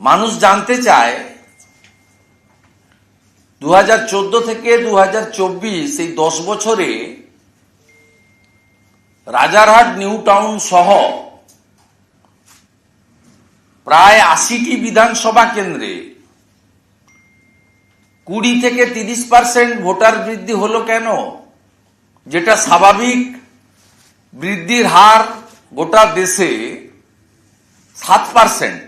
মানুষ জানতে চায় দু হাজার চোদ্দ থেকে দু হাজার চব্বিশ, এই দশ বছরে রাজারহাট নিউ টাউন সহ প্রায় আশিটি বিধানসভা কেন্দ্রে কুড়ি থেকে তিরিশ পার্সেন্ট ভোটার বৃদ্ধি হলো কেন? যেটা স্বাভাবিক, বৃদ্ধির হার গোটা দেশে সাত পার্সেন্ট।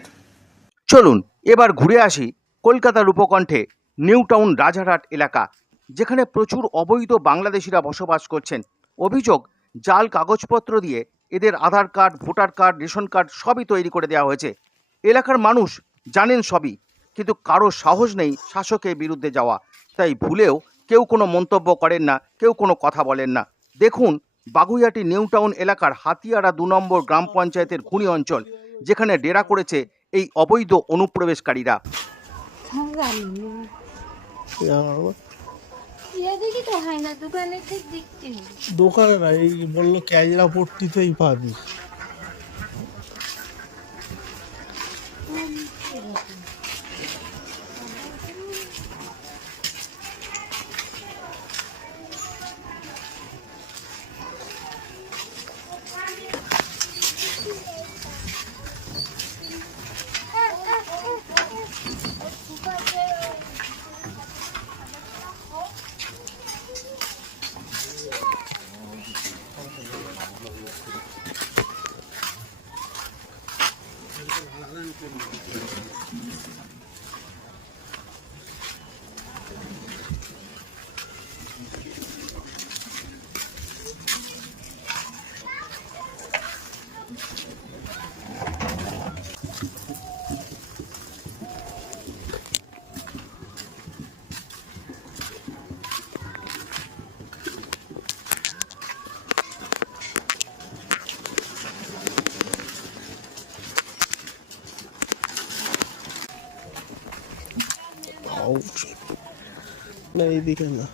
চলুন, এবার ঘুরে আসি কলকাতার উপকণ্ঠে নিউ টাউন রাজারহাট এলাকা, যেখানে প্রচুর অবৈধ বাংলাদেশিরা বসবাস করছেন। অভিযোগ, জাল কাগজপত্র দিয়ে এদের Aadhaar card, voter card, ration card সবই তৈরি করে দেওয়া হয়েছে। এলাকার মানুষ জানেন সবই, কিন্তু কারও সাহস নেই শাসকের বিরুদ্ধে যাওয়া। তাই ভুলেও কেউ কোনো মন্তব্য করেন না, কেউ কোনো কথা বলেন না। দেখুন, বাগুইয়াটি নিউ টাউন এলাকার হাতিয়ারা দু নম্বর গ্রাম পঞ্চায়েতের খুনি অঞ্চল, যেখানে ডেরা করেছে এই অবৈধ অনুপ্রবেশকারীরা। এদিকে তো হয় না দোকানে ঠিক দোকানে না এই বলল ক্যাজরা পট্টিতেই পাবি। না এইদিকে না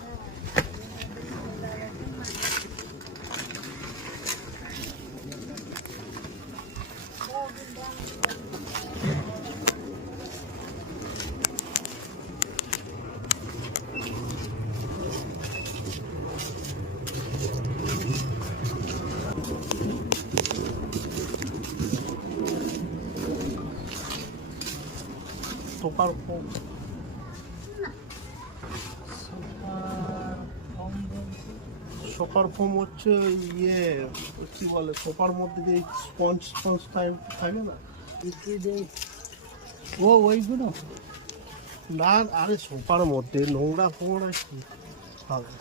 সোপার ফোম সোপার ফোম হচ্ছে ওই ইয়ে কি বলে সোপার মধ্যে যে স্পঞ্জ স্পঞ্জ টাইপ থাকে না? ও ওইগুলো? না আরে সোপার মধ্যে নোংরা ফোংরা কি হবে?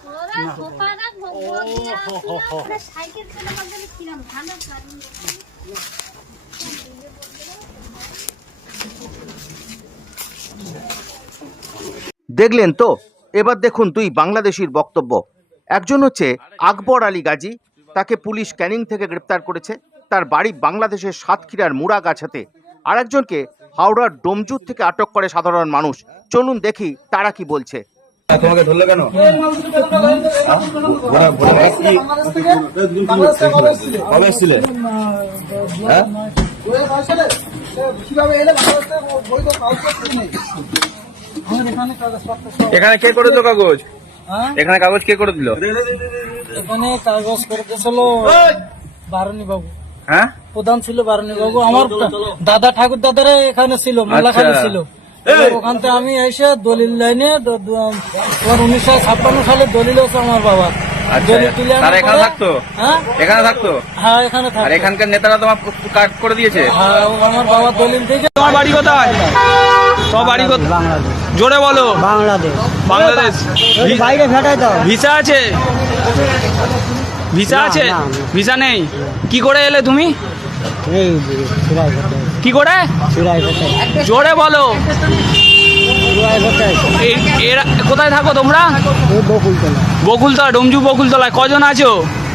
দেখলেন তো? এবার দেখুন তুই বাংলাদেশির বক্তব্য। একজন হচ্ছে আকবর আলী গাজী, তাকে পুলিশ ক্যানিং থেকে গ্রেপ্তার করেছে। তার বাড়ি বাংলাদেশের সাতক্ষীরার মুড়াগাছাতে আর একজনকে হাওড়ার ডোমজুর থেকে আটক করে সাধারণ মানুষ। চলুন দেখি তারা কি বলছে। কবে এসছিলে? হ্যাঁ? এখানে কে করে দিল কাগজ? এখানে কাগজ কে করে দিল? এখানে কাগজ করে দিয়েছিল বারণী বাবু। হ্যাঁ? প্রধান ছিল বারণী বাবু। আমার দাদা ঠাকুর দাদারা এখানে ছিল মোল্লাখালী আচ্ছা। ছিল। ওখান থেকে আমি এসে দলিল লাইনে তোমার উনিশশো ছাপ্পান্ন সালে দলিল হচ্ছে আমার বাবার। আচ্ছা। হ্যাঁ? এখানে থাকতো? হ্যাঁ এখানে আর এখানকার নেতারা তোমার কাট করে দিয়েছে? হ্যাঁ আমার বাবার দলিল থেকে তোমার বাড়ি কোথায়? তোমার বাড়ি কোথায়? জোরে বলো। বাংলাদেশ। বাংলাদেশ। বাইরে ফেটাই দাও। ভিসা আছে? ভিসা আছে। ভিসা নেই? কি করে এলে তুমি? কি করে? জোরে বলো। এরা কোথায় থাকো তোমরা? বকুলতলা। বকুলতলা ডোমজু বকুলতলায়। কজন আছো?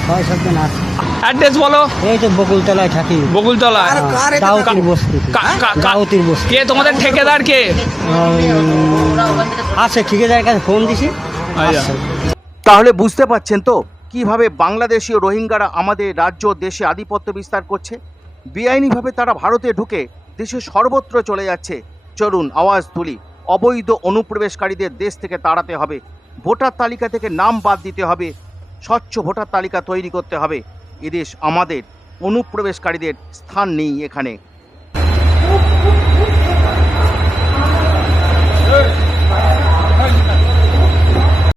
ছয় সাতজন আছে। অ্যাড্রেস বলো। এই তো বকুলতলায় থাকি। বকুলতলায় দাউতির বস্তি। কা- কা- কা- দাউতির বস্তি। কে তোমাদের ঠেকেদার কে? আছে কাছে ফোন দিছি। আচ্ছা। তাহলে বুঝতে পাচ্ছেন তো কীভাবে বাংলাদেশি ও রোহিঙ্গারা আমাদের রাজ্য দেশে আধিপত্য বিস্তার করছে? বেআইনিভাবে তারা ভারতে ঢুকে দেশে সর্বত্র চলে যাচ্ছে। চলুন আওয়াজ তুলি। অবৈধ অনুপ্রবেশকারীদের দেশ থেকে তাড়াতে হবে। ভোটার তালিকা থেকে নাম বাদ দিতে হবে। স্বচ্ছ ভোটার তালিকা তৈরি করতে হবে। এদেশ আমাদের অনুপ্রবেশকারীদের স্থান নেই এখানে।